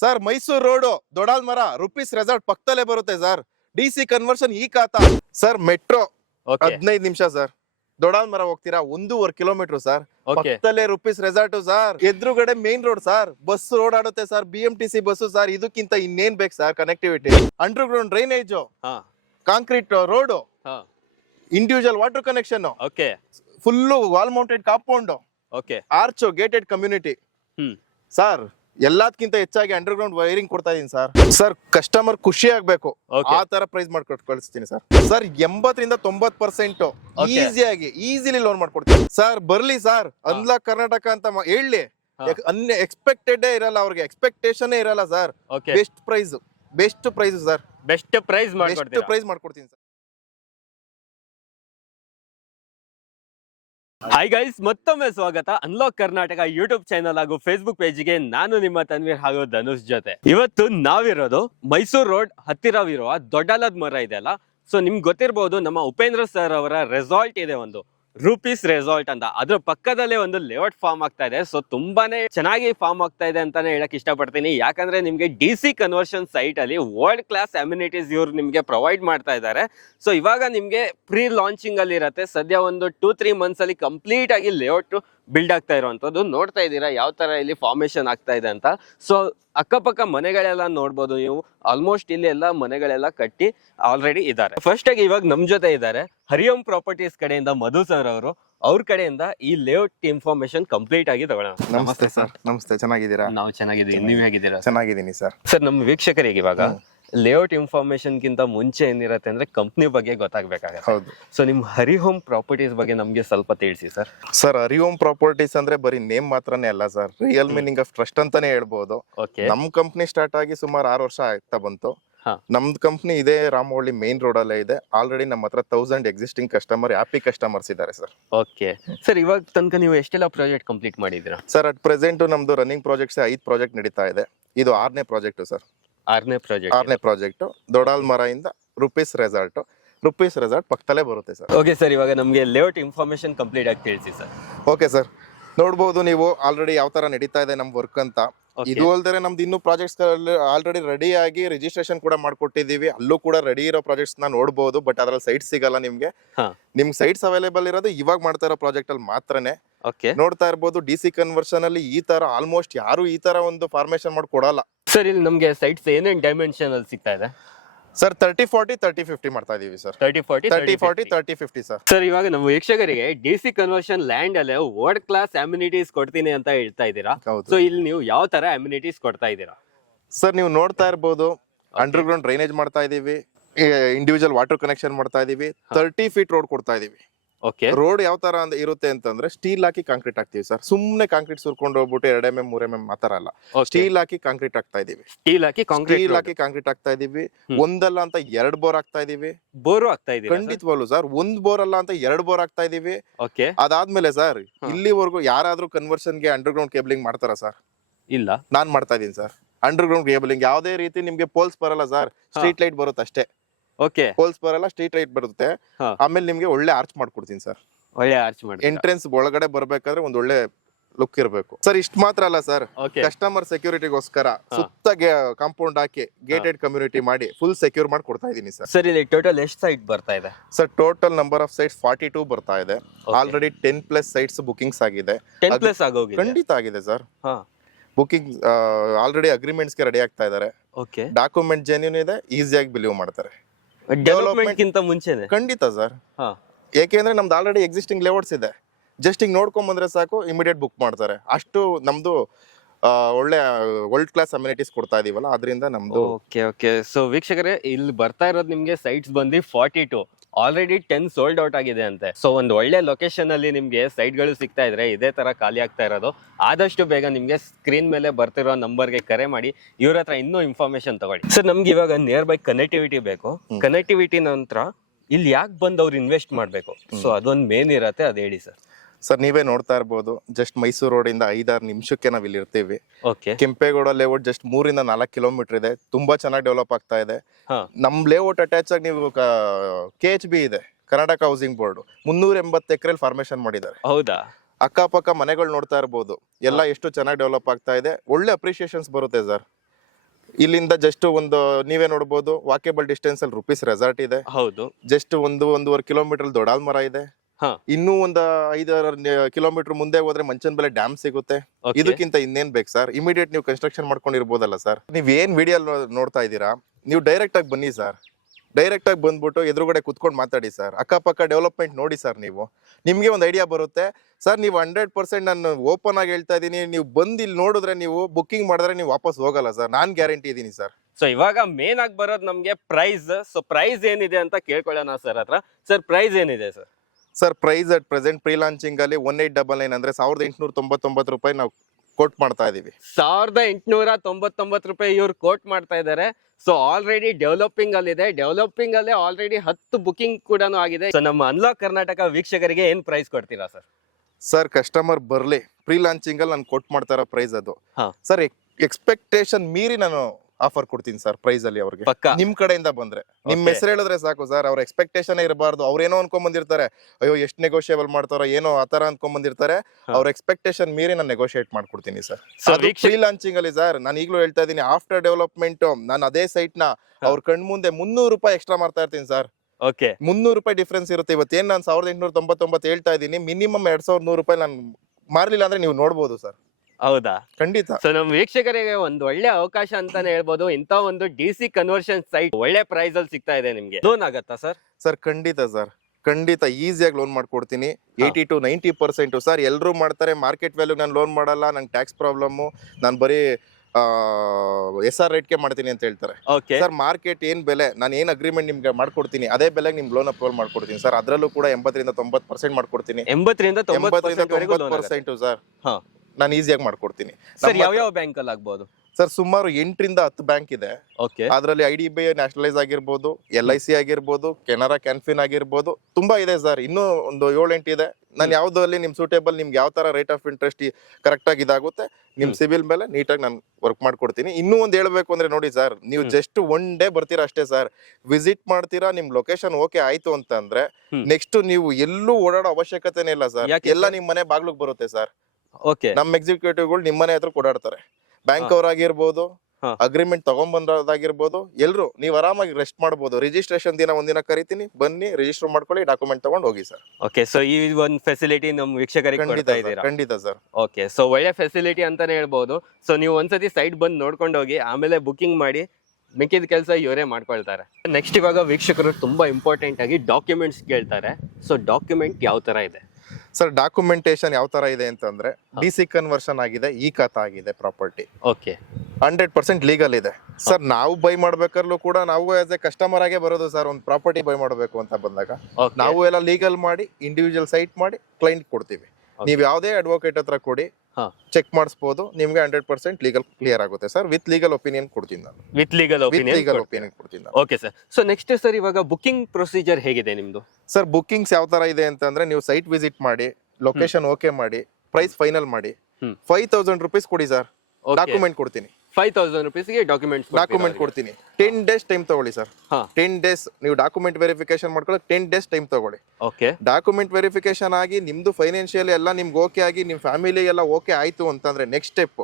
Sir Mysuru road Dodalmara rupees resort ಪಕ್ಕದಲ್ಲೇ ಬರುತ್ತೆ sir. DC conversion ಈ ಖಾತಾ ಸರ್. ಮೆಟ್ರೋ ಓಕೆ 15 ನಿಮಿಷ ಸರ್. ದೊಡಾಲ್ಮರ ಹೋಗ್ತೀರಾ 1.5 ಕಿಲೋಮೀಟರ್ ಸರ್. ಓಕೆ ಪಕ್ಕದಲ್ಲೇ ರುಪೀಸ್ ರೆಸಾರ್ಟ್ ಸರ್. ಎದುರುಗಡೆ ಮೇನ್ ರೋಡ್ ಸರ್. ಬಸ್ ಓಡಾಡುತ್ತೆ ಸರ್. BMTC bus sir. ಇದಕ್ಕಿಂತ ಇನ್ನೇನ್ ಬೇಕು ಸರ್ ಕನೆಕ್ಟಿವಿಟಿ? ಅಂಡರ್ಗ್ರೌಂಡ್ ಡ್ರೈನೇಜ್, ಹಾ ಕಾಂಕ್ರೀಟ್ ರೋಡ್, ಹಾ individual water connection, okay full wall mounted compound, okay arch, gated community hmm sir. ಎಲ್ಲದಕ್ಕಿಂತ ಹೆಚ್ಚಾಗಿ underground wiring ಕೊಡ್ತಾ ಇದೀನಿ ಸರ್. ಸರ್ ಕಸ್ಟಮರ್ ಖುಷಿ ಆಗ್ಬೇಕು Okay. ಆ ತರ ಪ್ರೈಸ್ ಮಾಡ್ಕೊಟ್ಟು ಕಳಿಸ್ತೀನಿ ಸರ್. ಸರ್ 80 ರಿಂದ 90% Okay. ಈಸಿಲಿ ಲೋನ್ ಮಾಡ್ಕೊಡ್ತೀನಿ ಸರ್. ಬರ್ಲಿ ಸರ್. ಅನ್ಲಾಕ್ ಕರ್ನಾಟಕ ಅಂತ ಹೇಳಿ. ಹಾ. ಎಕ್ಸ್ಪೆಕ್ಟೆಡ್ ಇರಲ್ಲ ಅವ್ರಿಗೆ, ಎಕ್ಸ್ಪೆಕ್ಟೇಷನ್ ಇರಲ್ಲ sir. Okay best price sir. Best price best ಮಾಡ್ಕೊಡ್ತೀರಾ? ಪ್ರೈಸ್ ಮಾಡ್ಕೊಡ್ತೀನಿ ಸರ್. ಹಾಯ್ ಗೈಸ್, ಮತ್ತೊಮ್ಮೆ ಸ್ವಾಗತ ಅನ್ಲಾಕ್ ಕರ್ನಾಟಕ ಯೂಟ್ಯೂಬ್ ಚಾನಲ್ ಹಾಗೂ ಫೇಸ್ಬುಕ್ ಪೇಜ್ಗೆ. ನಾನು ನಿಮ್ಮ ತನ್ವೀರ್ ಹಾಗೂ ಧನುಷ್ ಜೊತೆ. ಇವತ್ತು ನಾವಿರೋದು ಮೈಸೂರು ರೋಡ್ ಹತ್ತಿರವಿರುವ ದೊಡ್ಡಾಲದ ಮರ ಇದೆ ಅಲ್ಲ, ಸೊ ನಿಮ್ಗೆ ಗೊತ್ತಿರಬಹುದು ನಮ್ಮ ಉಪೇಂದ್ರ ಸರ್ ಅವರ ರೆಸಾರ್ಟ್ ಇದೆ ಒಂದು, ರೂಪೀಸ್ ರೆಸಾರ್ಟ್ ಅಂತ. ಅದ್ರ ಪಕ್ಕದಲ್ಲೇ ಒಂದು ಲೇಔಟ್ ಫಾರ್ಮ್ ಆಗ್ತಾ ಇದೆ. ಸೊ ತುಂಬಾನೇ ಚೆನ್ನಾಗಿ ಫಾರ್ಮ್ ಆಗ್ತಾ ಇದೆ ಅಂತಾನೆ ಹೇಳಕ್ ಇಷ್ಟಪಡ್ತೀನಿ. ಯಾಕಂದ್ರೆ ನಿಮ್ಗೆ DC ಕನ್ವರ್ಷನ್ ಸೈಟ್ ಅಲ್ಲಿ ವರ್ಲ್ಡ್ ಕ್ಲಾಸ್ ಅಮ್ಯುನಿಟೀಸ್ ಇವ್ರು ನಿಮ್ಗೆ ಪ್ರೊವೈಡ್ ಮಾಡ್ತಾ ಇದ್ದಾರೆ. ಸೊ ಇವಾಗ ನಿಮ್ಗೆ ಪ್ರೀ ಲಾಂಚಿಂಗ್ ಅಲ್ಲಿ ಇರತ್ತೆ. ಸದ್ಯ ಒಂದು 2-3 ಮಂತ್ಸ್ ಅಲ್ಲಿ ಕಂಪ್ಲೀಟ್ ಆಗಿ ಲೇಔಟ್ ಬಿಲ್ಡ್ ಆಗ್ತಾ ಇರುವಂತದ್ದು. ನೋಡ್ತಾ ಇದ್ದೀರಾ ಯಾವ ತರ ಇಲ್ಲಿ ಫಾರ್ಮೇಶನ್ ಆಗ್ತಾ ಇದೆ ಅಂತ. ಸೊ ಅಕ್ಕಪಕ್ಕ ಮನೆಗಳೆಲ್ಲ ನೋಡ್ಬೋದು ನೀವು. ಆಲ್ಮೋಸ್ಟ್ ಇಲ್ಲಿ ಎಲ್ಲ ಮನೆಗಳೆಲ್ಲ ಕಟ್ಟಿ ಆಲ್ರೆಡಿ ಇದ್ದಾರೆ. ಫಸ್ಟ್ ಆಗಿ ಇವಾಗ ನಮ್ ಜೊತೆ ಇದ್ದಾರೆ ಹರಿಯಂ ಪ್ರಾಪರ್ಟೀಸ್ ಕಡೆಯಿಂದ ಮಧು ಸರ್ ಅವರು. ಅವ್ರ ಕಡೆಯಿಂದ ಈ ಲೇಔಟ್ ಇನ್ಫಾರ್ಮೇಶನ್ ಕಂಪ್ಲೀಟ್ ಆಗಿ ತಗೊಳ್ಳೋಣ. ನಮಸ್ತೆ ಸರ್. ನಮಸ್ತೆ, ಚೆನ್ನಾಗಿದ್ದೀರಾ? ನಾವು ಚೆನ್ನಾಗಿದ್ದೀವಿ, ನೀವ್ ಹೇಗಿದ್ದೀರಾ? ಚೆನ್ನಾಗಿದ್ದೀನಿ ಸರ್. ಸರ್, ನಮ್ಮ ವೀಕ್ಷಕರಿಗೆ ಇವಾಗ ಲೇಔಟ್ ಇನ್ಫಾರ್ಮೇಶನ್ ಗಿಂತ ಮುಂಚೆ ಏನಿರತ್ತೆ ಅಂದ್ರೆ ಕಂಪ್ನಿ ಬಗ್ಗೆ ಗೊತ್ತಾಗ್ಬೇಕಾಗತ್ತೆ. ಹೌದು ಸೊ ನಿಮ್ ಹರಿಹೋಮ್ ಪ್ರಾಪರ್ಟೀಸ್ ಬಗ್ಗೆ ನಮ್ಗೆ ಸ್ವಲ್ಪ ತಿಳಿಸಿ ಸರ್. ಸರ್, ಹರಿಓಂ ಪ್ರಾಪರ್ಟೀಸ್ ಅಂದ್ರೆ ಬರೀ ನೇಮ್ ಮಾತ್ರನೇ ಅಲ್ಲ sir, real meaning of trust ಅಂತಾನೆ ಹೇಳ್ಬೋದು. ಓಕೆ ನಮ್ ಕಂಪ್ನಿ ಸ್ಟಾರ್ಟ್ ಆಗಿ ಸುಮಾರು 6 ವರ್ಷ ಆಗ್ತಾ ಬಂತು. ಹಾ. ನಮ್ದು ಕಂಪ್ನಿ ಇದೇ ರಾಮವಳ್ಳಿ ಮೇನ್ ರೋಡ್ ಅಲ್ಲೇ ಇದೆ. ಆಲ್ರೆಡಿ ನಮ್ಮ ಹತ್ರ 1000 ಎಕ್ಸಿಸ್ಟಿಂಗ್ ಕಸ್ಟಮರ್, ಹ್ಯಾಪಿ ಕಸ್ಟಮರ್ಸ್ ಇದ್ದಾರೆ ಸರ್. ಓಕೆ ಸರ್, ಇವಾಗ ತನಕ ನೀವು ಎಷ್ಟೆಲ್ಲ ಪ್ರಾಜೆಕ್ಟ್ ಕಂಪ್ಲೀಟ್ ಮಾಡಿದ್ದೀರಾ? ಸರ್, ಅಟ್ ಪ್ರೆಸೆಂಟ್ ನಮ್ದು ರನ್ನಿಂಗ್ ಪ್ರಾಜೆಕ್ಟ್ಸ್ 5 ಪ್ರಾಜೆಕ್ಟ್ ನಡೀತಾ ಇದೆ. ಇದು 6ನೇ ಪ್ರಾಜೆಕ್ಟ್ ಸರ್. 6ನೇ ಪ್ರಾಜೆಕ್ಟ್ ದೊಡಾಲ್ಮರ ಇಂದ ರುಪೀಸ್ ರೆಸಾರ್ಟ್ ಪಕ್ಕದಲ್ಲೇ ಬರುತ್ತೆ ಸರ್. ಓಕೆ ಸರ್, ಇವಾಗ ನಮ್ಗೆ ಲೇಔಟ್ ಇನ್ಫಾರ್ಮೇಶನ್ ಕಂಪ್ಲೀಟ್ ಆಗಿ ತಿಳಿಸಿ ಸರ್. ಓಕೆ ಸರ್, ನೋಡ್ಬೋದು ನೀವು ಆಲ್ರೆಡಿ ಯಾವ ತರ ನಡೀತಾ ಇದೆ ನಮ್ ವರ್ಕ್ ಅಂತ. Okay. ಇದು ಅಲ್ದರೆ ನಮ್ದು ಇನ್ನೂ ಪ್ರಾಜೆಕ್ಟ್ಸ್ ಆಲ್ರೆಡಿ ರೆಡಿ ಆಗಿ ರಿಜಿಸ್ಟ್ರೇಷನ್ ಕೂಡ ಮಾಡ್ಕೊಟ್ಟಿದೀವಿ. ಅಲ್ಲೂ ಕೂಡ ರೆಡಿ ಇರೋ ಪ್ರಾಜೆಕ್ಟ್ಸ್ ನ ನೋಡ್ಬೋದು. ಬಟ್ ಅದ್ರಲ್ಲಿ ಸೈಟ್ ಸಿಗಲ್ಲ ನಿಮ್ಗೆ. ಹಾ. ನಿಮ್ಗೆ ಸೈಟ್ಸ್ ಅವೈಲೇಬಲ್ ಇರೋದು ಇವಾಗ ಮಾಡ್ತಾ ಇರೋ ಪ್ರಾಜೆಕ್ಟ್ ಅಲ್ಲಿ ಮಾತ್ರನೇ. ಓಕೆ ನೋಡ್ತಾ ಇರ್ಬೋದು DC ಕನ್ವರ್ಷನ್ ಅಲ್ಲಿ ಈ ತರ ಆಲ್ಮೋಸ್ಟ್ ಯಾರು ಈ ತರ ಒಂದು ಫಾರ್ಮೇಶನ್ ಮಾಡಿ ಕೊಡಲ್ಲ ಸರ್. ಇಲ್ಲಿ ನಮ್ಗೆ ಸೈಟ್ಸ್ ಏನೇನ್ ಡೈಮೆನ್ಷನ್ ಅಲ್ಲಿ ಸಿಗ್ತಾ ಇದೆ? ಸರ್. 30-40 30-50 ಮಾಡ್ತಾ ಇದೀವಿ ಸರ್. 30-40 30-40 30-50 ಸರ್. ಸರ್, ಇವಾಗ ನಮ್ಮ ವೀಕ್ಷಕರಿಗೆ DC ಕನ್ವರ್ಷನ್ ಲ್ಯಾಂಡ್ ಅಲ್ಲೇ ವರ್ಲ್ಡ್ ಕ್ಲಾಸ್ ಅಮ್ಯುನಿಟೀಸ್ ಕೊಡ್ತೀನಿ ಅಂತ ಹೇಳ್ತಾ ಇದ್ದೀರಾ. ಹೌದು. ಸೊ ಇಲ್ಲಿ ನೀವು ಯಾವ ತರ ಅಮ್ಯುನಿಟೀಸ್ ಕೊಡ್ತಾ ಇದ್ದೀರಾ? ಸರ್, ನೀವು ನೋಡ್ತಾ ಇರ್ಬೋದು ಅಂಡರ್ಗ್ರೌಂಡ್ ಡ್ರೈನೇಜ್ ಮಾಡ್ತಾ ಇದೀವಿ, ಇಂಡಿವಿಜುವಲ್ ವಾಟರ್ ಕನೆಕ್ಷನ್ ಮಾಡ್ತಾ ಇದೀವಿ, 30 ಫೀಟ್ ರೋಡ್ ಕೊಡ್ತಾ ಇದೀವಿ. ಓಕೆ ರೋಡ್ ಯಾವ ತರ ಇರುತ್ತೆ ಅಂತಂದ್ರೆ ಸ್ಟೀಲ್ ಹಾಕಿ ಕಾಂಕ್ರೀಟ್ ಹಾಕ್ತಿವಿ ಸರ್. ಸುಮ್ನೆ ಕಾಂಕ್ರೀಟ್ ಸುರ್ಕೊಂಡು ಹೋಗ್ಬಿಟ್ಟು 2 mm 3 mm ಮಾತ್ರ ಅಲ್ಲ, ಸ್ಟೀಲ್ ಹಾಕಿ ಕಾಂಕ್ರೀಟ್ ಹಾಕ್ತಾ ಇದೀವಿ. ಸ್ಟೀಲ್ ಹಾಕಿ ಕಾಂಕ್ರೀಟ್ ಹಾಕ್ತಾ ಇದೀವಿ. ಒಂದಲ್ಲ ಅಂತ 2 ಬೋರ್ ಹಾಕ್ತಾ ಇದೀವಿ. ಬೋರು ಆಗ್ತಾ ಇದೆ ಖಂಡಿತವಾಗ್ಲು ಸರ್. 1 ಬೋರ್ ಅಲ್ಲ ಅಂತ 2 ಬೋರ್ ಹಾಕ್ತಾ ಇದೀವಿ. ಓಕೆ. ಅದಾದ್ಮೇಲೆ ಸರ್, ಇಲ್ಲಿವರೆಗೂ ಯಾರಾದ್ರೂ ಕನ್ವರ್ಷನ್ಗೆ ಅಂಡರ್ಗ್ರೌಂಡ್ ಕೇಬಲಿಂಗ್ ಮಾಡ್ತಾರ ಸರ್? ಇಲ್ಲ, ನಾನ್ ಮಾಡ್ತಾ ಇದೀನಿ ಸರ್. ಅಂಡರ್ಗ್ರೌಂಡ್ ಕೇಬಲಿಂಗ್ ಯಾವುದೇ ರೀತಿ ನಿಮ್ಗೆ ಪೋಲ್ಸ್ ಬರಲ್ಲ ಸರ್. ಸ್ಟ್ರೀಟ್ ಲೈಟ್ ಬರುತ್ತೆ ಅಷ್ಟೇ. ಓಕೆ. ಪೋಲ್ಸ್ ಬರಲ್ಲ, ಸ್ಟ್ರೀಟ್ ಲೈಟ್ ಬರುತ್ತೆ. ಹಾ. ಆಮೇಲೆ ನಿಮ್ಗೆ ಒಳ್ಳೆ ಆರ್ಚ್ ಮಾಡ್ಕೊಡ್ತೀನಿ ಸರ್. ಒಳ್ಳೆ ಆರ್ಚ್ ಮಾಡಿ. ಎಂಟ್ರೆನ್ಸ್ ಒಳಗಡೆ ಬರ್ಬೇಕಾದ್ರೆ ಒಂದ್ ಒಳ್ಳೆ ಲುಕ್ ಇರಬೇಕು ಸರ್. ಇಷ್ಟ ಮಾತ್ರ ಅಲ್ಲ ಸರ್, ಓಕೆ. ಕಸ್ಟಮರ್ ಸೆಕ್ಯೂರಿಟಿಗೋಸ್ಕರ ಸುತ್ತ ಕಾಂಪೌಂಡ್ ಹಾಕಿ ಗೇಟೆಡ್ ಕಮ್ಯುನಿಟಿ ಮಾಡಿ ಫುಲ್ ಸೆಕ್ಯೂರ್ ಮಾಡಿ ಕೊಡ್ತಾ ಇದೀನಿ ಸರ್. ಸರ್, ಇಲ್ಲಿ ಟೋಟಲ್ ಎಷ್ಟು ಸೈಟ್ ಬರ್ತಾ ಇದೆ? Sir, total number of sites 42 ಬರ್ತಾ ಇದೆ. ಆಲ್ರೆಡಿ 10+ ಸೈಟ್ಸ್ ಬುಕಿಂಗ್ಸ್ ಆಗಿದೆ. 10+ ಆಗೋಗಿದೆ? ಖಂಡಿತ ಆಗಿದೆ ಸರ್. ಹಾ. ಬುಕಿಂಗ್ ಆಲ್ರೆಡಿ ಅಗ್ರಿಮೆಂಟ್ಸ್ ಗೆ ರೆಡಿ ಆಗ್ತಾ ಇದಾರೆ. ಓಕೆ. ಡಾಕ್ಯುಮೆಂಟ್ ಜೆನ್ಯೂನ್ ಇದೆ, ಈಸಿಯಾಗಿ ಬಿಲೀವ್ ಮಾಡ್ತಾರೆ. ಡೆವಲಪ್ಮೆಂಟ್ ಗಿಂತ ಮುಂಚೆನೆ? ಖಂಡಿತ ಸರ್. ಹಾ. ಏಕೆಂದ್ರೆ ನಮ್ದು ಆಲ್ರೆಡಿ ಎಕ್ಸಿಸ್ಟಿಂಗ್ ಲೇಔಟ್ಸ್ ಇದೆ. ಜಸ್ಟ್ ಹಿಂಗ್ ನೋಡ್ಕೊಂಡ್ ಬಂದ್ರೆ ಸಾಕು, ಇಮಿಡಿಯೇಟ್ ಬುಕ್ ಮಾಡ್ತಾರೆ. ಅಷ್ಟು ನಮ್ದು ಒಳ್ಳೆ ವರ್ಲ್ಡ್ ಕ್ಲಾಸ್ ಅಮ್ಯುನಿಟೀಸ್ ಕೊಡ್ತಾ ಇದೀವಲ್ಲ, ಅದರಿಂದ ನಮ್ದು. Okay okay. ಸೊ ವೀಕ್ಷಕರೇ, ಇಲ್ಲಿ ಬರ್ತಾ ಇರೋದು ನಿಮ್ಗೆ ಸೈಟ್ಸ್ ಬಂದು 42, ಆಲ್ರೆಡಿ 10 ಸೋಲ್ಡ್ ಔಟ್ ಆಗಿದೆ ಅಂತೆ. ಸೊ ಒಂದು ಒಳ್ಳೆ ಲೊಕೇಶನ್ ಅಲ್ಲಿ ನಿಮ್ಗೆ ಸೈಟ್ ಗಳು ಸಿಗ್ತಾ ಇದ್ರೆ ಇದೇ ತರ ಖಾಲಿ ಆಗ್ತಾ ಇರೋದು. ಆದಷ್ಟು ಬೇಗ ನಿಮ್ಗೆ ಸ್ಕ್ರೀನ್ ಮೇಲೆ ಬರ್ತಿರೋ ನಂಬರ್ಗೆ ಕರೆ ಮಾಡಿ ಇವ್ರ ಹತ್ರ ಇನ್ನೂ ಇನ್ಫಾರ್ಮೇಶನ್ ತಗೊಳ್ಳಿ. ಸರ್, ನಮ್ಗೆ ಇವಾಗ ನಿಯರ್ ಬೈ ಕನೆಕ್ಟಿವಿಟಿ ಬೇಕು. ಕನೆಕ್ಟಿವಿಟಿ ನಂತರ ಇಲ್ಲಿ ಯಾಕೆ ಬಂದು ಅವ್ರು ಇನ್ವೆಸ್ಟ್ ಮಾಡ್ಬೇಕು? ಸೊ ಅದೊಂದು ಮೇನ್ ಇರತ್ತೆ, ಅದ್ ಹೇಳಿ ಸರ್. ಸರ್, ನೀವೇ ನೋಡ್ತಾ ಇರ್ಬೋದು, ಜಸ್ಟ್ ಮೈಸೂರು ರೋಡ್ ಇಂದ 5-6 ನಿಮಿಷಕ್ಕೆ ನಾವ್ ಇಲ್ಲಿ ಇರ್ತೀವಿ. Okay. Kempegowda layout just 3-4 kilometre ಇದೆ. ತುಂಬಾ ಚೆನ್ನಾಗಿ ಡೆವಲಪ್ ಆಗ್ತಾ ಇದೆ. ಹಾ. ನಮ್ ಲೇಔಟ್ ಅಟ್ಯಾಚ್ ಆಗಿ ನೀವು KHB ಇದೆ, ಕರ್ನಾಟಕ ಹೌಸಿಂಗ್ ಬೋರ್ಡ್, 380 ಎಕರೆಲ್ ಫಾರ್ಮೇಶನ್ ಮಾಡಿದ್ದಾರೆ. ಹೌದಾ? ಅಕ್ಕಪಕ್ಕ ಮನೆಗಳು ನೋಡ್ತಾ ಇರ್ಬೋದು, ಎಲ್ಲ ಎಷ್ಟು ಚೆನ್ನಾಗಿ ಡೆವಲಪ್ ಆಗ್ತಾ ಇದೆ. ಒಳ್ಳೆ ಅಪ್ರಿಶಿಯೇಷನ್ಸ್ ಬರುತ್ತೆ ಸರ್. ಇಲ್ಲಿಂದ ಜಸ್ಟ್ ಒಂದು ನೀವೇ ನೋಡ್ಬೋದು ವಾಕೇಬಲ್ ಡಿಸ್ಟೆನ್ಸ್ ಅಲ್ಲಿ ರುಪೀಸ್ ರೆಸಾರ್ಟ್ ಇದೆ. ಹೌದು. ಜಸ್ಟ್ 1-1.5 ಕಿಲೋಮೀಟರ್ ದೊಡ್ಡಾಲ್ ಮರ ಇದೆ. ಹಾ. ಇನ್ನೂ ಒಂದು 5 ಕಿಲೋಮೀಟರ್ ಮುಂದೆ ಹೋದ್ರೆ ಮಂಚನಬೆಲೆ ಡ್ಯಾಮ್ ಸಿಗುತ್ತೆ. Okay. ಇದಕ್ಕಿಂತ ಇನ್ನೇನ್ ಬೇಕು ಸರ್? ಇಮಿಡಿಯೇಟ್ ನೀವು ಕನ್ಸ್ಟ್ರಕ್ಷನ್ ಮಾಡ್ಕೊಂಡಿರ್ಬೋದಲ್ಲ ಸರ್. ನೀವ್ ಏನ್ ವಿಡಿಯೋ ನೋಡ್ತಾ ಇದ್ದೀರಾ, ನೀವು ಡೈರೆಕ್ಟ್ ಆಗಿ ಬನ್ನಿ ಸರ್. ಡೈರೆಕ್ಟ್ ಆಗಿ ಬಂದ್ಬಿಟ್ಟು ಎದುರುಗಡೆ ಕುತ್ಕೊಂಡು ಮಾತಾಡಿ ಸರ್. ಅಕ್ಕಪಕ್ಕ ಡೆವಲಪ್ಮೆಂಟ್ ನೋಡಿ ಸರ್. ನಿಮ್ಗೆ ಒಂದು ಐಡಿಯಾ ಬರುತ್ತೆ ಸರ್. ನೀವು 100% ನಾನು ಓಪನ್ ಆಗಿ ಹೇಳ್ತಾ ಇದ್ದೀನಿ. ನೀವು ಬಂದು ಇಲ್ಲಿ ನೋಡಿದ್ರೆ, ನೀವು ಬುಕ್ಕಿಂಗ್ ಮಾಡಿದ್ರೆ ನೀವು ವಾಪಸ್ ಹೋಗಲ್ಲ ಸರ್. ನಾನ್ ಗ್ಯಾರಂಟಿ ಇದೀನಿ ಸರ್. ಸೊ ಇವಾಗ ಮೇನ್ ಆಗಿ ಬರೋದು ನಮ್ಗೆ ಪ್ರೈಸ್. ಸೊ ಪ್ರೈಸ್ ಏನಿದೆ ಅಂತ ಕೇಳ್ಕೊಳ್ಳೋಣ ಸರ್ ಹತ್ರ. ಸರ್ ಪ್ರೈಸ್ ಏನಿದೆ sir? Sir price at present pre launching ಅಲ್ಲಿ 1899 ಅಂದ್ರೆ 1899 ರೂಪಾಯಿ ನಾವು ಕೋಟ್ ಮಾಡ್ತಾ ಇದೀವಿ. 1899 ರೂಪಾಯಿ ಇವ್ರು ಕೋಟ್ ಮಾಡ್ತಾ ಇದ್ದಾರೆ. ಸೊ ಆಲ್ರೆಡಿ ಡೆವಲಪಿಂಗ್ ಅಲ್ಲಿ ಇದೆ. ಡೆವಲಪಿಂಗ್ ಅಲ್ಲಿ ಆಲ್ರೆಡಿ 10 ಬುಕಿಂಗ್ ಕೂಡ ಆಗಿದೆ. ಸೊ ನಮ್ಮ ಅನ್ಲಾಕ್ ಕರ್ನಾಟಕ ವೀಕ್ಷಕರಿಗೆ ಏನ್ ಪ್ರೈಸ್ ಕೊಡ್ತೀರಾ ಸರ್? ಸರ್ ಕಸ್ಟಮರ್ ಬರ್ಲಿ, ಪ್ರೀ ಲಾಂಚಿಂಗ್ ಅಲ್ಲಿ ನಾನು ಕೋಟ್ ಮಾಡ್ತಾ ಇರೋ ಪ್ರೈಸ್ ಅದು. ಹಾ. ಸರ್ ಎಕ್ಸ್ಪೆಕ್ಟೇಷನ್ ಮೀರಿ ನಾನು ಆಫರ್ ಕೊಡ್ತೀನಿ ಸರ್ ಪ್ರೈಸ್ ಅಲ್ಲಿ ಅವ್ರಿಗೆ. ಪಕ್ಕ ನಿಮ್ ಕಡೆಯಿಂದ ಬಂದ್ರೆ ನಿಮ್ Okay. ಹೆಸರು ಹೇಳಿದ್ರೆ ಸಾಕು ಸರ್. ಅವ್ರ ಎಕ್ಸ್ಪೆಕ್ಟೇಷನ್ ಇರಬಾರ್ದು. ಅವ್ರೇನೋ ಅನ್ಕೊಂಡ್ ಬಂದಿರ್ತಾರೆ, ಅಯ್ಯೋ ಎಷ್ಟು ನೆಗೋಷಿಯೇಬಲ್ ಮಾಡ್ತಾರೋ ಏನೋ ಆತರ ಅನ್ಕೊಂಡ್ ಬಂದಿರ್ತಾರೆ. ಹಾ. ಅವ್ರ ಎಕ್ಸ್ಪೆಕ್ಟೇಷನ್ ಮೀರಿ ನಾನು ನೆಗೋಷಿಯೇಟ್ ಮಾಡ್ಕೊಡ್ತೀನಿ ಸರ್. So ಪ್ರೀ ಲಾಂಚಿಂಗ್ ಅಲ್ಲಿ ಸರ್ ನಾನು ಈಗಲೂ ಹೇಳ್ತಾ ಇದೀನಿ, ಆಫ್ಟರ್ ಡೆವಲಪ್ಮೆಂಟ್ ನಾನು ಅದೇ ಸೈಟ್ ನ ಅವ್ರ ಕಣ್ ಮುಂದೆ 300 ರೂಪಾಯಿ ಎಕ್ಸ್ಟ್ರಾ ಮಾಡ್ತಾ ಇರ್ತೀನಿ ಸರ್. ಓಕೆ. 300 ರೂಪಾಯಿ ಡಿಫ್ರೆನ್ಸ್ ಇರುತ್ತೆ. ಇವತ್ತೇನ್ ನಾನು 1899 ಹೇಳ್ತಾ ಇದೀನಿ, ಮಿನಿಮಮ್ 2100 ರೂಪಾಯಿ ನಾನು ಮಾರ್ಲಿಲ್ಲ ಅಂದ್ರೆ ನೀವು ನೋಡ್ಬೋದು ಸರ್. ಹೌದಾ? ಖಂಡಿತ. ಸೊ ನಮ್ಮ ವೀಕ್ಷಕರಿಗೆ ಒಂದು ಒಳ್ಳೆ ಅವಕಾಶ ಅಂತಾನೆ ಹೇಳ್ಬೋದು. ಇಂತ ಒಂದು DC ಕನ್ವರ್ಷನ್ ಸೈಟ್ ಒಳ್ಳೆ ಪ್ರೈಸ್ ಅಲ್ಲಿ ಸಿಗ್ತಾ ಇದೆ ನಿಮ್ಗೆ. ಲೋನ್ ಆಗತ್ತಾ ಸರ್? ಸರ್ ಖಂಡಿತ ಸರ್, ಖಂಡಿತ ಈಸಿಯಾಗಿ ಲೋನ್ ಮಾಡ್ಕೊಡ್ತೀನಿ. 80 to 90% ಸರ್. ಎಲ್ಲರೂ ಮಾಡ್ತಾರೆ ಮಾರ್ಕೆಟ್ ವ್ಯಾಲ್ಯೂ, ನಾನು ಲೋನ್ ಮಾಡಲ್ಲ, ನಂಗೆ ಟ್ಯಾಕ್ಸ್ ಪ್ರಾಬ್ಲಮ್ಮು, ನಾನು ಬರೀ SR ರೇಟ್ಗೆ ಮಾಡ್ತೀನಿ ಅಂತ ಹೇಳ್ತಾರೆ. ಓಕೆ ಸರ್ ಮಾರ್ಕೆಟ್ ಏನ್ ಬೆಲೆ, ನಾನು ಏನ್ ಅಗ್ರಿಮೆಂಟ್ ನಿಮ್ಗೆ ಮಾಡ್ಕೊಡ್ತೀನಿ ಅದೇ ಬೆಲೆಗೆ ನಿಮ್ಗೆ ಲೋನ್ ಅಪ್ರೂವಲ್ ಮಾಡ್ಕೊಡ್ತೀನಿ ಸರ್. ಅದರಲ್ಲೂ ಕೂಡ 80-90% ಮಾಡ್ಕೊಡ್ತೀನಿ. 80-90% ಸರ್ ಹಾ. ನಾನು ಈಸಿಯಾಗಿ ಮಾಡ್ಕೊಡ್ತೀನಿ ಸರ್. ಯಾವ ಬ್ಯಾಂಕ್ ಅಲ್ಲಿ ಆಗ್ಬೋದು ಸರ್? ಸುಮಾರು 8-10 ಬ್ಯಾಂಕ್ ಇದೆ. ಓಕೆ. ಅದರಲ್ಲಿ IDBI ನ್ಯಾಷನಲೈಸ್ ಆಗಿರ್ಬೋದು, LIC ಆಗಿರ್ಬೋದು, ಕೆನರಾ ಕ್ಯಾನ್ಫಿನ್ ಆಗಿರ್ಬೋದು, ತುಂಬಾ ಇದೆ ಸರ್. ಇನ್ನೂ ಒಂದು 7-8 ಇದೆ. ನಾನು ಯಾವ್ದಲ್ಲಿ ನಿಮ್ ಸೂಟೇಬಲ್, ನಿಮ್ಗೆ ಯಾವ ತರ ರೇಟ್ ಆಫ್ ಇಂಟ್ರೆಸ್ಟ್ ಕರೆಕ್ಟ್ ಆಗಿ ಇದಾಗುತ್ತೆ, ನಿಮ್ ಸಿಬಿಲ್ ಮೇಲೆ ನೀಟಾಗಿ ನಾನು ವರ್ಕ್ ಮಾಡ್ಕೊಡ್ತೀನಿ. ಇನ್ನೂ ಒಂದು ಹೇಳ್ಬೇಕು ಅಂದ್ರೆ ನೋಡಿ ಸರ್, ನೀವು ಜಸ್ಟ್ 1 ಡೇ ಬರ್ತೀರಾ ಅಷ್ಟೇ ಸರ್. ವಿಸಿಟ್ ಮಾಡ್ತೀರಾ, ನಿಮ್ ಲೊಕೇಶನ್ ಓಕೆ ಆಯ್ತು ಅಂತ ಅಂದ್ರೆ ನೆಕ್ಸ್ಟ್ ನೀವು ಎಲ್ಲೂ ಓಡಾಡೋ ಅವಶ್ಯಕತೆನೇ ಇಲ್ಲ ಸರ್. ಎಲ್ಲ ನಿಮ್ ಮನೆ ಬಾಗ್ಲಿಗೆ ಬರುತ್ತೆ ಸರ್. ಓಕೆ. ನಮ್ ಎಕ್ಸಿಕ್ಯೂಟಿವ್ಗಳು ನಿಮ್ ಮನೆ ಹತ್ರ ಓಡಾಡ್ತಾರೆ. ಬ್ಯಾಂಕ್ ಅವ್ರಾಗಿರ್ಬೋದು, ಅಗ್ರಿಮೆಂಟ್ ತಗೊಂಡ್ಬಂದಾಗಿರ್ಬೋದು, ಎಲ್ರು ನೀವು ಆರಾಮಾಗಿ ರೆಸ್ಟ್ ಮಾಡ್ಬೋದು. ರಿಜಿಸ್ಟ್ರೇಷನ್ ದಿನ ಒಂದಿನ ಕರಿತೀನಿ, ಬನ್ನಿ ರಿಜಿಸ್ಟರ್ ಮಾಡ್ಕೊಳ್ಳಿ, ಡಾಕ್ಯುಮೆಂಟ್ ತಗೊಂಡು ಹೋಗಿ ಸರ್. ಓಕೆ. ಸೊ ಈ ಒಂದು ಫೆಸಿಲಿಟಿ ನಮ್ಮ ವೀಕ್ಷಕರಿಗೆ ಕೊಡ್ತಾ ಇದ್ದೀರಾ? ಖಂಡಿತ ಸರ್. ಓಕೆ. ಸೊ ಒಳ್ಳೆ ಫೆಸಿಲಿಟಿ ಅಂತಾನೆ ಹೇಳ್ಬೋದು. ಸೊ ನೀವು ಒಂದ್ಸತಿ ಸೈಟ್ ಬಂದು ನೋಡ್ಕೊಂಡು ಹೋಗಿ, ಆಮೇಲೆ ಬುಕಿಂಗ್ ಮಾಡಿ, ಮಿಕ್ಕಿದ ಕೆಲಸ ಇವರೇ ಮಾಡ್ಕೊಳ್ತಾರೆ. ನೆಕ್ಸ್ಟ್ ಇವಾಗ ವೀಕ್ಷಕರು ತುಂಬಾ ಇಂಪಾರ್ಟೆಂಟ್ ಆಗಿ ಡಾಕ್ಯುಮೆಂಟ್ಸ್ ಕೇಳ್ತಾರೆ. ಸೊ ಡಾಕ್ಯುಮೆಂಟ್ ಯಾವ ತರ ಇದೆ ಸರ್? ಡಾಕ್ಯುಮೆಂಟೇಶನ್ ಯಾವ ತರ ಇದೆ ಅಂತಂದ್ರೆ DC ಕನ್ವರ್ಷನ್ ಆಗಿದೆ, ಖಾತಾ ಆಗಿದೆ ಪ್ರಾಪರ್ಟಿ. ಓಕೆ. 100% ಲೀಗಲ್ ಇದೆ ಸರ್. ನಾವು ಬೈ ಮಾಡ್ಬೇಕಾದ್ರೂ ಕೂಡ ನಾವು ಆಸ್ ಎ ಕಸ್ಟಮರ್ ಆಗೇ ಬರೋದು ಸರ್. ಒಂದು ಪ್ರಾಪರ್ಟಿ ಬೈ ಮಾಡಬೇಕು ಅಂತ ಬಂದಾಗ ನಾವು ಎಲ್ಲ ಲೀಗಲ್ ಮಾಡಿ, ಇಂಡಿವಿಜುವಲ್ ಸೈಟ್ ಮಾಡಿ ಕ್ಲೈಂಟ್ ಕೊಡ್ತೀವಿ. ನೀವು ಯಾವುದೇ ಅಡ್ವೊಕೇಟ್ ಹತ್ರ ಕೊಡಿ, ಚೆಕ್ ಮಾಡಿಸ್ಬೋದು, ನಿಮ್ಗೆ 100% ಲೀಗಲ್ ಕ್ಲಿಯರ್ ಆಗುತ್ತೆ ಸರ್. ವಿತ್ ಲೀಗಲ್ ಒಪಿನಿಯನ್ ಕೊಡ್ತೀನಿ ನಾನು. ವಿತ್ ಲೀಗಲ್ ಒಪಿನಿಯನ್ ಕೊಡ್ತೀನಿ ನಾನು. Okay sir. So next sir, ಇವಾಗ ಬುಕಿಂಗ್ ಪ್ರೊಸೀಜರ್ ಹೇಗಿದೆ ನಿಮ್ದು? ಸರ್ ಬುಕಿಂಗ್ಸ್ ಯಾವ ತರ ಇದೆ ಅಂತಂದ್ರೆ, ನೀವು ಸೈಟ್ ವಿಸಿಟ್ ಮಾಡಿ, ಲೊಕೇಶನ್ ಓಕೆ ಮಾಡಿ, ಪ್ರೈಸ್ ಫೈನಲ್ ಮಾಡಿ, 5000 ರೂಪೀಸ್ ಕೊಡಿ ಸರ್. ಡಾಕ್ಯುಮೆಂಟ್ ಕೊಡ್ತೀನಿ. 5000 ರೂಪೀಸ್ಗೆ ಡಾಕ್ಯುಮೆಂಟ್ ಕೊಡ್ತೀನಿ. 10 ಡೇಸ್ ಟೈಮ್ ತಗೊಳ್ಳಿ ಸರ್. 10 ಡೇಸ್ ನೀವು ಡಾಕ್ಯುಮೆಂಟ್ ವೆರಿಫಿಕೇಶನ್ ಮಾಡ್ಕೊಳ್ಳೋಕೆ 10 ಡೇಸ್ ಟೈಮ್ ತಗೊಳ್ಳಿ. ಓಕೆ. ಡಾಕ್ಯುಮೆಂಟ್ ವೆರಿಫಿಕೇಶನ್ ಆಗಿ, ನಿಮ್ದು ಫೈನಾನ್ಷಿಯಲ್ ಎಲ್ಲ ನಿಮ್ಗೆ ಓಕೆ ಆಗಿ, ನಿಮ್ ಫ್ಯಾಮಿಲಿ ಎಲ್ಲ ಓಕೆ ಆಯ್ತು ಅಂತಂದ್ರೆ ನೆಕ್ಸ್ಟ್ ಸ್ಟೆಪ್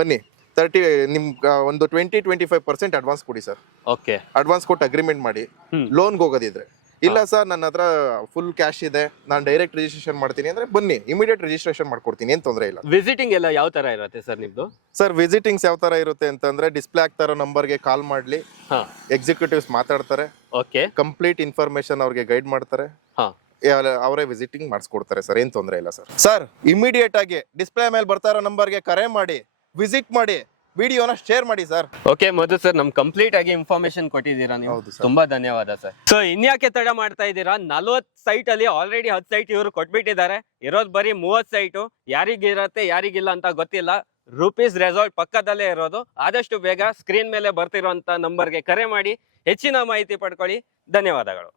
ಬನ್ನಿ. 30 ನಿಮ್ಗೆ ಒಂದು 20-25% ಅಡ್ವಾನ್ಸ್ ಕೊಡಿ ಸರ್. ಓಕೆ. ಅಡ್ವಾನ್ಸ್ ಕೊಟ್ಟು ಅಗ್ರಿಮೆಂಟ್ ಮಾಡಿ ಲೋನ್ಗೆ ಹೋಗೋದಿದ್ರೆ. ಇಲ್ಲ ಸರ್ ನನ್ನ ಹತ್ರ ಫುಲ್ ಕ್ಯಾಶ್ ಇದೆ, ನಾನು ಡೈರೆಕ್ಟ್ ರಿಜಿಸ್ಟ್ರೇಷನ್ ಮಾಡ್ತೀನಿ ಅಂದ್ರೆ ಬನ್ನಿ, ಇಮಿಡಿಯೇಟ್ ರಿಜಿಸ್ಟ್ರೇಷನ್ ಮಾಡ್ಕೊಡ್ತೀನಿ, ಏನ್ ತೊಂದರೆ ಇಲ್ಲ. ವಿಸಿಟಿಂಗ್ ಎಲ್ಲ ಯಾವ ತರ ಇರುತ್ತೆ ಸರ್ ನಿಮ್ದು? ಸರ್ ವಿಸಿಟಿಂಗ್ಸ್ ಯಾವ ತರ ಇರುತ್ತೆ ಅಂತಂದ್ರೆ, ಡಿಸ್ಪ್ಲೇ ಆಗ್ತಾ ಇರೋ ನಂಬರ್ಗೆ ಕಾಲ್ ಮಾಡ್ಲಿ, ಎಕ್ಸಿಕ್ಯೂಟಿವ್ಸ್ ಮಾತಾಡ್ತಾರೆ. ಓಕೆ. ಕಂಪ್ಲೀಟ್ ಇನ್ಫಾರ್ಮೇಶನ್ ಅವ್ರಿಗೆ ಗೈಡ್ ಮಾಡ್ತಾರೆ, ಅವರೇ ವಿಸಿಟಿಂಗ್ ಮಾಡಿಸ್ಕೊಡ್ತಾರೆ ಸರ್. ಏನ್ ತೊಂದರೆ ಇಲ್ಲ ಸರ್. ಸರ್ ಇಮಿಡಿಯೇಟ್ ಆಗಿ ಡಿಸ್ಪ್ಲೇ ಮೇಲೆ ಬರ್ತಾ ಇರೋ ನಂಬರ್ಗೆ ಕರೆ ಮಾಡಿ, ವಿಸಿಟ್ ಮಾಡಿ, ವಿಡಿಯೋನ ಶೇರ್ ಮಾಡಿ ಸರ್. ಓಕೆ ಮಧು ಸರ್, ನಮ್ ಕಂಪ್ಲೀಟ್ ಆಗಿ ಇನ್ಫಾರ್ಮೇಶನ್ ಕೊಟ್ಟಿದ್ದೀರಾ ನೀವು. ಹೌದು ಸರ್. ತುಂಬಾ ಧನ್ಯವಾದ ಸರ್. ಸೊ ಇನ್ಯಾಕೆ ತಡ ಮಾಡ್ತಾ ಇದ್ದೀರಾ? 40 ಸೈಟ್ ಅಲ್ಲಿ ಆಲ್ರೆಡಿ 10 ಸೈಟ್ ಇವರು ಕೊಟ್ಬಿಟ್ಟಿದ್ದಾರೆ. ಇರೋದು ಬರೀ 30 ಸೈಟು. ಯಾರಿಗಿರತ್ತೆ ಯಾರಿಗಿಲ್ಲ ಅಂತ ಗೊತ್ತಿಲ್ಲ. ರೂಪೀಸ್ ರೆಸಾರ್ಟ್ ಪಕ್ಕದಲ್ಲೇ ಇರೋದು. ಆದಷ್ಟು ಬೇಗ ಸ್ಕ್ರೀನ್ ಮೇಲೆ ಬರ್ತಿರೋಂತ ನಂಬರ್ಗೆ ಕರೆ ಮಾಡಿ ಹೆಚ್ಚಿನ ಮಾಹಿತಿ ಪಡ್ಕೊಳ್ಳಿ. ಧನ್ಯವಾದಗಳು.